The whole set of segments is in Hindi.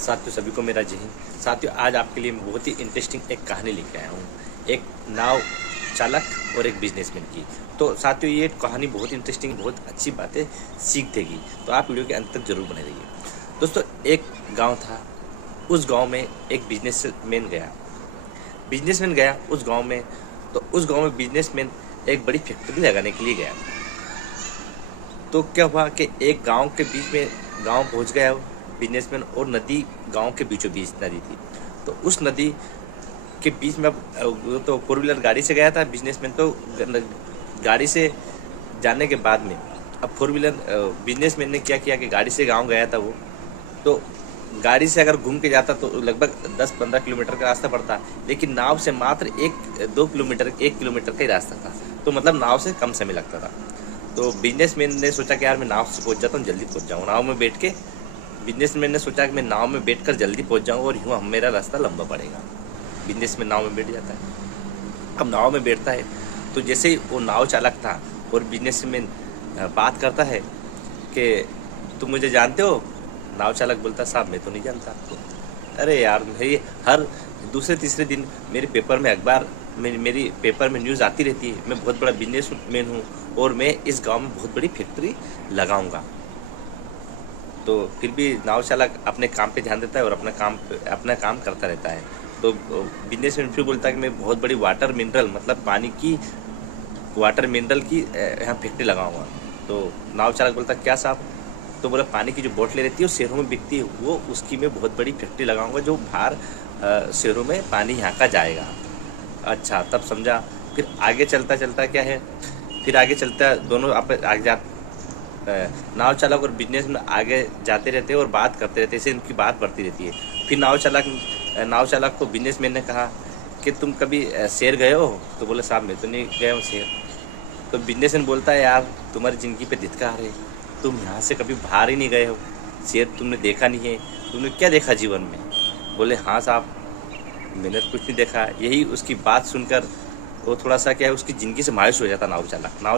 साथियों सभी को मेरा जय हिंद। साथियों आज आपके लिए मैं बहुत ही इंटरेस्टिंग एक कहानी लेके आया हूँ, एक नाव चालक और एक बिजनेसमैन की। तो साथियों ये कहानी बहुत इंटरेस्टिंग, बहुत अच्छी बातें सीख देगी, तो आप वीडियो के अंत तक जरूर बने रहिए। दोस्तों एक गाँव था, उस गाँव में एक बिजनेसमैन गया उस गाँव में। तो उस गाँव में बिजनेसमैन एक बड़ी फैक्ट्री लगाने के लिए गया। तो क्या हुआ कि एक गांव के बीच में गांव पहुंच गया वो बिजनेसमैन, और नदी गांव के बीचों बीच नदी थी। तो उस नदी के बीच में वो तो फोर व्हीलर गाड़ी से गया था बिजनेसमैन। तो गाड़ी से जाने के बाद में अब फोर व्हीलर बिजनेसमैन ने क्या किया कि गाड़ी से गांव गया था वो, तो गाड़ी से अगर घूम के जाता तो लगभग 10-15 किलोमीटर का रास्ता पड़ता, लेकिन नाव से मात्र 1 किलोमीटर का ही रास्ता था। तो मतलब नाव से कम समय लगता था। तो बिजनेसमैन ने सोचा कि यार मैं नाव से पहुंच जाता हूँ, जल्दी पहुंच जाऊँ। नाव में बैठ के बिजनेसमैन ने सोचा कि मैं नाव में बैठकर जल्दी पहुंच जाऊँ और यूँ मेरा रास्ता लंबा पड़ेगा। बिजनेसमैन नाव में बैठ जाता है। अब नाव में बैठता है तो जैसे ही वो नाव चालक था और बिजनेसमैन बात करता है कि तुम मुझे जानते हो? नाव चालक बोलता साहब मैं तो नहीं जानता आपको। अरे यार मेरी हर दूसरे तीसरे दिन मेरे पेपर में न्यूज़ आती रहती है, मैं बहुत बड़ा बिजनेसमैन हूँ और मैं इस गांव में बहुत बड़ी फैक्ट्री लगाऊंगा। तो फिर भी नाव चालक अपने काम पे ध्यान देता है और अपना काम करता रहता है। तो बिजनेसमैन फिर बोलता है कि मैं बहुत बड़ी वाटर मिनरल की यहाँ फैक्ट्री लगाऊंगा। तो नाव चालक बोलता क्या साहब? तो बोला पानी की जो बोतलें रहती है वो शहरों में बिकती है, वो उसकी मैं बहुत बड़ी फैक्ट्री लगाऊंगा जो बाहर शहरों में पानी यहाँ का जाएगा। अच्छा तब समझा। फिर आगे चलता क्या है, फिर आगे चलता दोनों नाव चालक और बिजनेस में आगे जाते रहते हैं और बात करते रहते हैं, इससे इनकी बात बढ़ती रहती है। फिर नाव चालक को बिजनेसमैन ने कहा कि तुम कभी शहर गए हो? तो बोले साहब मैं तो नहीं गया हूँ शहर। तो बिजनेसमैन बोलता है यार तुम्हारी ज़िंदगी पे धिक्कार है, तुम यहाँ से कभी बाहर ही नहीं गए हो, शहर तुमने देखा नहीं है, तुमने क्या देखा जीवन में? बोले हाँ साहब मैंने तो कुछ नहीं देखा। यही उसकी बात सुनकर वो थोड़ा सा क्या है उसकी ज़िंदगी से मायूस हो जाता नाव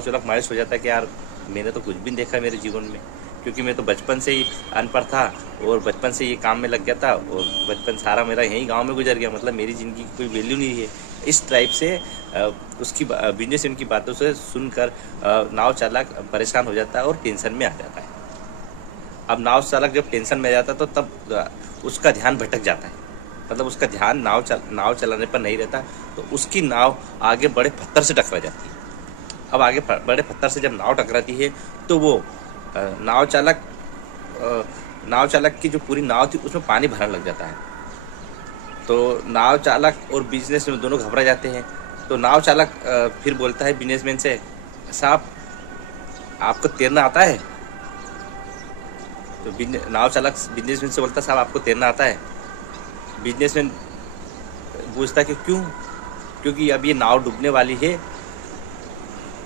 चालक मायूस हो जाता है कि यार मैंने तो कुछ भी नहीं देखा मेरे जीवन में, क्योंकि मैं तो बचपन से ही अनपढ़ था और बचपन से ये काम में लग गया था और बचपन सारा मेरा यहीं गांव में गुजर गया, मतलब मेरी ज़िंदगी की कोई वैल्यू नहीं है। इस टाइप से उसकी बिजनेसमैन की बातों से सुनकर नाव चालक परेशान हो जाता है और टेंशन में आ जाता है। अब नाव चालक जब टेंशन में आ जाता है तो तब उसका ध्यान भटक जाता है, मतलब उसका ध्यान नाव चलाने पर नहीं रहता। तो उसकी नाव आगे बड़े पत्थर से टकरा जाती है। अब आगे बड़े पत्थर से जब नाव टकराती है तो वो नाव चालक की जो पूरी नाव थी उसमें पानी भरने लग जाता है। तो नाव चालक और बिजनेसमैन दोनों घबरा जाते हैं। तो नाव चालक फिर बोलता है बिजनेसमैन से साहब आपको तैरना आता है? तो नाव चालक बिजनेसमैन से बोलता साहब आपको तैरना आता है? बिजनेसमैन पूछता है कि क्यों? क्योंकि अब ये नाव डूबने वाली है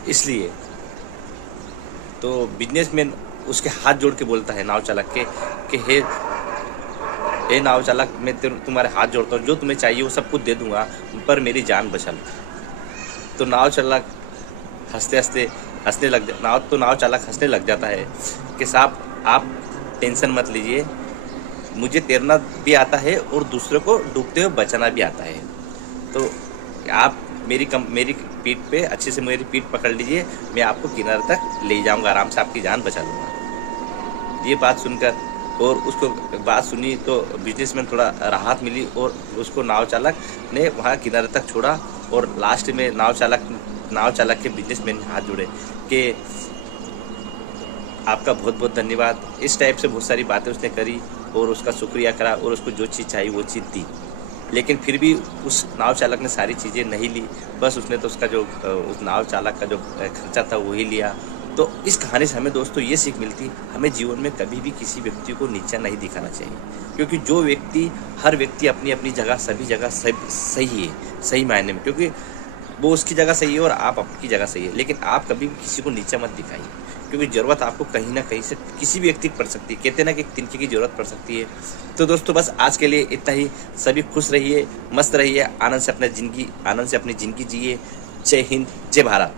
इसलिए। तो बिजनेसमैन उसके हाथ जोड़ के बोलता है नाव चालक के कि हे नाव चालक मैं तुम्हारे हाथ जोड़ता हूँ, जो तुम्हें चाहिए वो सब कुछ दे दूंगा पर मेरी जान बचा लो। तो नाव चालक हंसने लग जाता है कि साहब आप टेंशन मत लीजिए, मुझे तैरना भी आता है और दूसरों को डूबते हुए बचाना भी आता है। तो आप मेरी पीठ पे अच्छे से मेरी पीठ पकड़ लीजिए, मैं आपको किनारे तक ले जाऊंगा, आराम से आपकी जान बचा लूँगा। ये बात सुनकर और उसको बात सुनी तो बिजनेसमैन थोड़ा राहत मिली और उसको नाव चालक ने वहाँ किनारे तक छोड़ा। और लास्ट में नाव चालक के बिजनेसमैन हाथ जोड़े कि आपका बहुत बहुत धन्यवाद। इस टाइप से बहुत सारी बातें उसने करी और उसका शुक्रिया करा और उसको जो चीज़ चाहिए वो चीज़ दी। लेकिन फिर भी उस नाव चालक ने सारी चीज़ें नहीं ली, बस उसने तो उसका जो उस नाव चालक का जो खर्चा था वही लिया। तो इस कहानी से हमें दोस्तों ये सीख मिलती, हमें जीवन में कभी भी किसी व्यक्ति को नीचा नहीं दिखाना चाहिए, क्योंकि हर व्यक्ति अपनी अपनी जगह सभी जगह सही है, सही मायने में, क्योंकि वो उसकी जगह सही है और आप आपकी जगह सही है। लेकिन आप कभी भी किसी को नीचा मत दिखाइए, क्योंकि ज़रूरत आपको कहीं ना कहीं से किसी भी व्यक्ति की पड़ सकती है। कहते हैं ना कि एक तिनके की ज़रूरत पड़ सकती है। तो दोस्तों बस आज के लिए इतना ही। सभी खुश रहिए, मस्त रहिए, आनंद से अपनी ज़िंदगी जिए। जय हिंद, जय भारत।